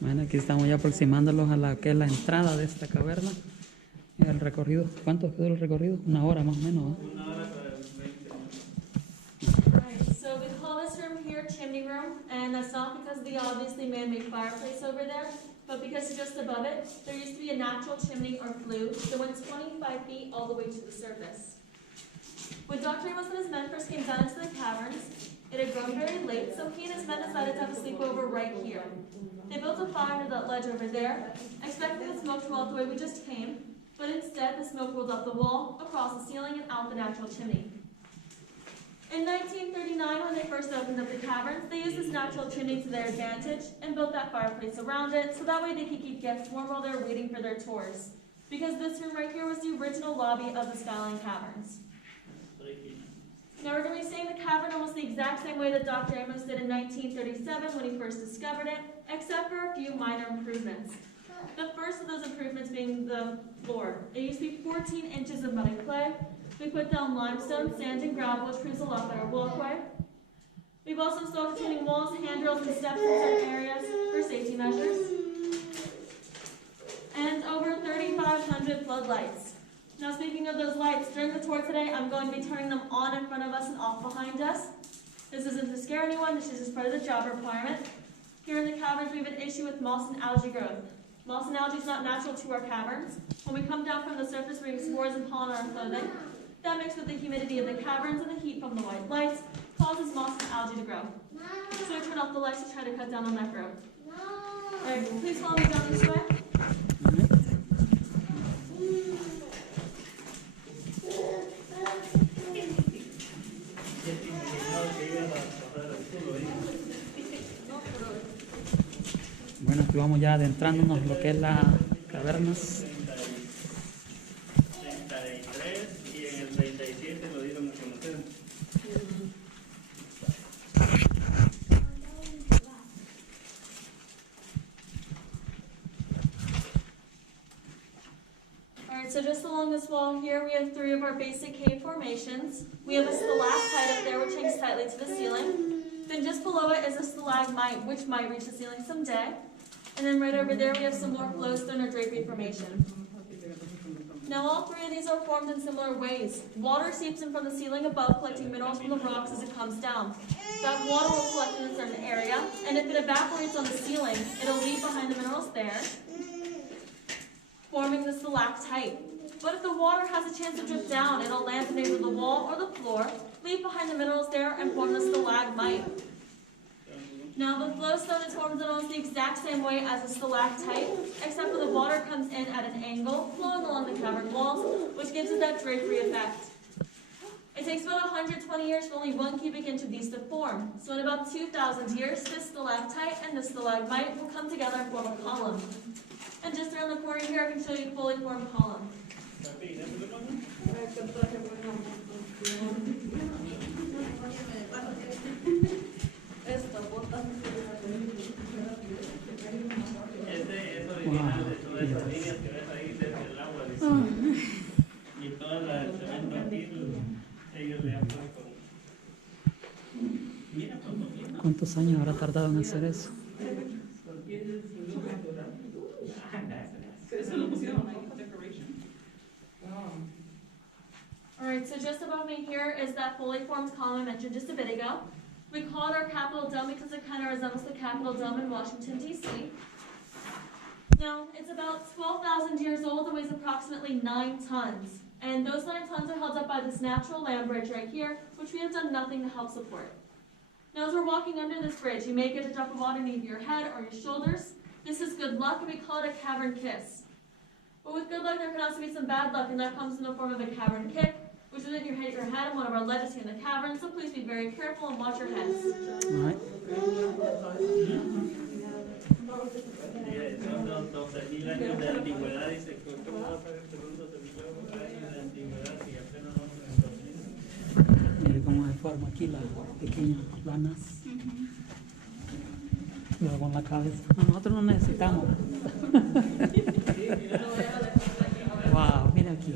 Bueno, aquí estamos ya aproximándolos a la que es la entrada de esta caverna. El recorrido, ¿cuánto quedó el recorrido? Una hora más o menos, ¿eh? So we call this room here chimney room, and that's not because of the obviously man-made fireplace over there, but because just above it, there used to be a natural chimney or flue that went 25 feet all the way to the surface. When Dr. Amos and his men first came down into the caverns, it had grown very late, so he and his men decided to have a sleepover right here. They built a fire under that ledge over there, expecting the smoke to roll out the way we just came, but instead the smoke rolled up the wall, across the ceiling, and out the natural chimney. In 1939, when they first opened up the caverns, they used this natural chimney to their advantage and built that fireplace around it, so that way they could keep guests warm while they were waiting for their tours. Because this room right here was the original lobby of the Skyline Caverns. Now we're going to be seeing the cavern almost the exact same way that Dr. Amos did in 1937 when he first discovered it, except for a few minor improvements. The first of those improvements being the floor. It used to be 14 inches of mud and clay. We put down limestone, sand, and gravel, which proves a lot better walkway. We've also installed retaining walls, handrails, and steps in certain areas for safety measures. And over 3,500 floodlights. Now speaking of those lights, during the tour today, I'm going to be turning them on in front of us and off behind us. This isn't to scare anyone, this is just part of the job requirement. Here in the caverns, we have an issue with moss and algae growth. Moss and algae is not natural to our caverns. When we come down from the surface, we have spores and pollen on our clothing. That mixed with the humidity of the caverns and the heat from the white lights causes moss and algae to grow. So I turn off the lights to try to cut down on that growth. Alright, please follow me down this way. Bueno, aquí vamos ya adentrándonos en lo que es la cavernas. Y en el 37 lo dieron a conocer. Alright, so just along this wall here, we have 3 of our basic cave formations. We have a stalactite up there, which hangs tightly to the ceiling. Then just below it is a stalagmite, which might reach the ceiling someday. And then right over there, we have some more flowstone or drapery formation. Now all 3 of these are formed in similar ways. Water seeps in from the ceiling above, collecting minerals from the rocks as it comes down. That water will collect in a certain area, and if it evaporates on the ceiling, it'll leave behind the minerals there, forming the stalactite. But if the water has a chance to drip down, it'll land in either the wall or the floor, leave behind the minerals there, and form the stalagmite. Now the flowstone is formed in almost the exact same way as a stalactite, except for the water comes in at an angle, flowing along the cavern walls, which gives it that drapery effect. It takes about 120 years for only 1 cubic inch of these to form. So in about 2,000 years, this stalactite and this stalagmite will come together and form a column. And just around the corner here, I can show you a fully formed column. ¿Cuántos años habrá tardado en hacer eso? Alright, so just above me here is that fully formed column I mentioned just a bit ago. We call it our Capitol Dome because it kind of resembles the Capitol Dome in Washington, D.C. Now, it's about 12,000 years old and weighs approximately 9 tons. And those 9 tons are held up by this natural land bridge right here, which we have done nothing to help support. Now, as we're walking under this bridge, you may get a drop of water near your head or your shoulders. This is good luck, and we call it a cavern kiss. But with good luck, there can also be some bad luck, and that comes in the form of a cavern kick, which is when you hit your head on one of our ledges here in the cavern, so please be very careful and watch your heads. All right. Son 12.000 años de antigüedad, dice, ¿cómo va a ser el segundo 12.000 años de antigüedad si apenas vamos en 2000? Mire cómo se forma aquí las pequeñas planas. Luego con la cabeza. No, nosotros no necesitamos. Wow, mira aquí.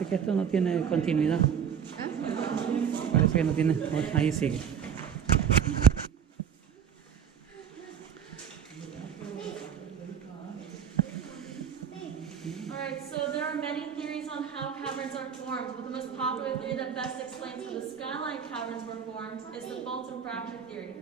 Parece que esto no tiene continuidad. Parece que no tiene. Ahí sigue. Alright, so there are many theories on how caverns are formed, but the most popular theory that best explains how the skyline caverns were formed is the fault and fracture theory.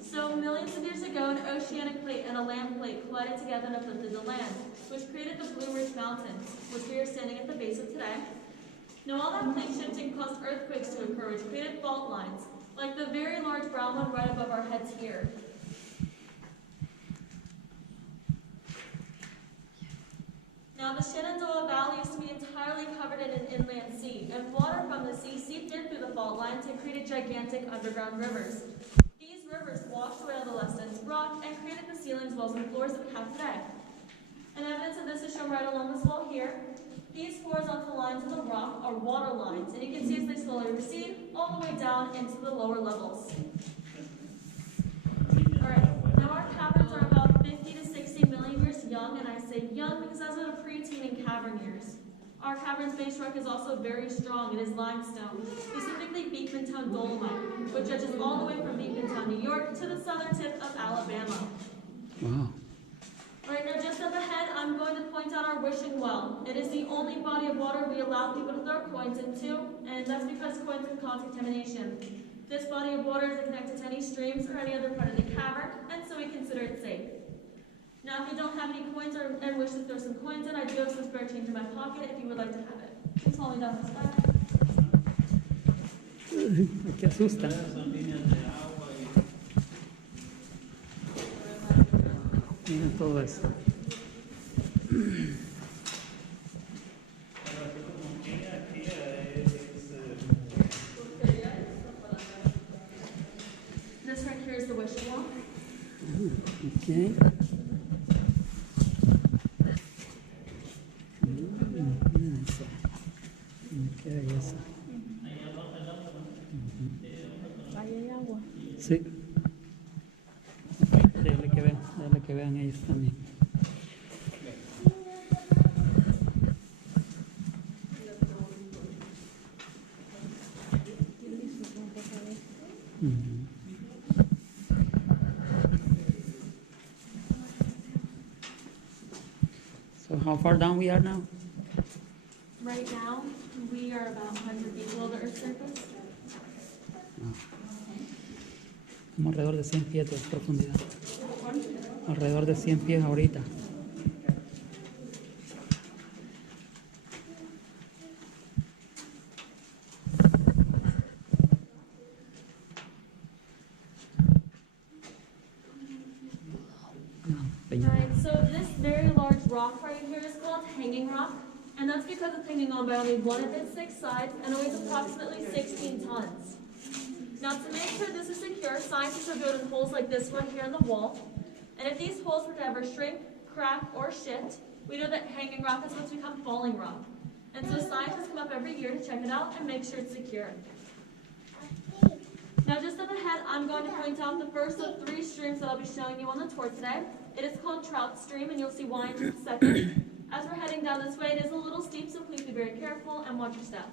So millions of years ago, an oceanic plate and a land plate collided together and uplifted the land, which created the Blue Ridge Mountains, which we are standing at the base of today. Now all that plate shifting caused earthquakes to occur, which created fault lines, like the very large brown one right above our heads here. Now, the Shenandoah Valley used to be entirely covered in an inland sea, and water from the sea seeped in through the fault lines and created gigantic underground rivers. These rivers washed away all the less dense rock and created the ceilings, walls, and floors that we have today. And evidence of this is shown right along this wall here. These horizontal lines in the rock are water lines, and you can see as they slowly recede all the way down into the lower levels. Alright, now our caverns are about 50 to 60 million years young, and I say young because those are the pre-teeming cavern years. Our cavern's base rock is also very strong. It is limestone, specifically Beekmantown dolomite, which stretches all the way from Beekmantown, New York, to the southern tip of Alabama. Wow. Alright, now just up ahead, I'm going to point out our wishing well. It is the only body of water we allow people to throw coins into, and that's because coins can cause contamination. This body of water isn't connected to any streams or any other part of the cavern, and so we consider it safe. Now, if you don't have any coins and wish to throw some coins in, I do have some spare change in my pocket if you would like to have it. Just hold me down this back. Qué asusta. Miren todo esto. This right here is the wishing well. Okay. Qué belleza. Ahí hay agua. Sí. Dale que vean ellos también. So how far down we are now? Right now, we are about 100 feet below the Earth's surface. Como alrededor de 100 pies de profundidad. Alrededor de 100 pies ahorita. Right, so this very large rock right here is called hanging rock, and that's because it's hanging on by only one of its 6 sides and weighs approximately 16 tons. Now, to make sure this is secure, scientists are building holes like this one here in the wall, and if these holes were to ever shrink, crack, or shift, we know that hanging rock is what's become falling rock. And so scientists come up every year to check it out and make sure it's secure. Now, just up ahead, I'm going to point out the first of 3 streams that I'll be showing you on the tour today. It is called Trout Stream, and you'll see why in just a second. As we're heading down this way, it is a little steep, so please be very careful and watch your step.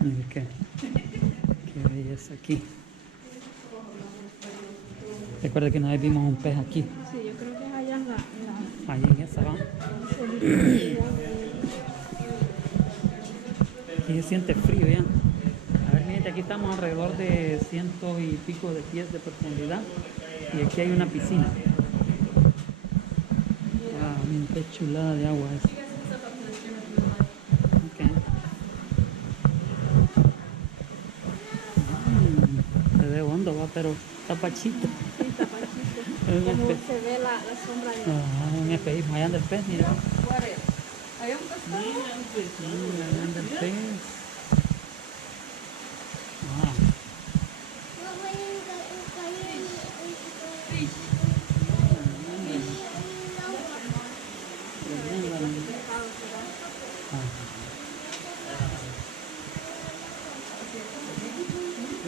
Mira qué belleza aquí. Recuerda que una vez vimos un pez aquí. Sí, yo creo que es allá en la... Ahí en esa va. Aquí se siente frío ya. A ver, gente, aquí estamos alrededor de 100 y pico de pies de profundidad. Y aquí hay una piscina. Wow, miren qué chulada de agua es. Se ve hondo, va, pero está pachito. Sí, está pachito. Como se ve la sombra de... Un espejismo, allá anda el pez, mira. ¿Hay un pescado? Allá anda el pez. Wow.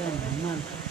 era normal.